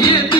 Yeah.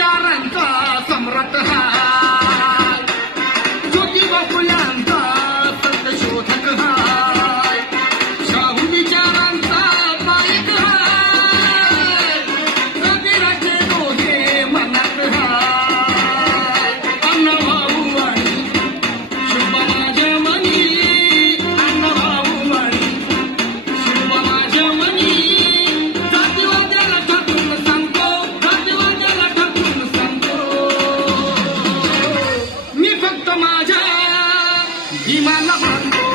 विचारांचा सम्राट la mano.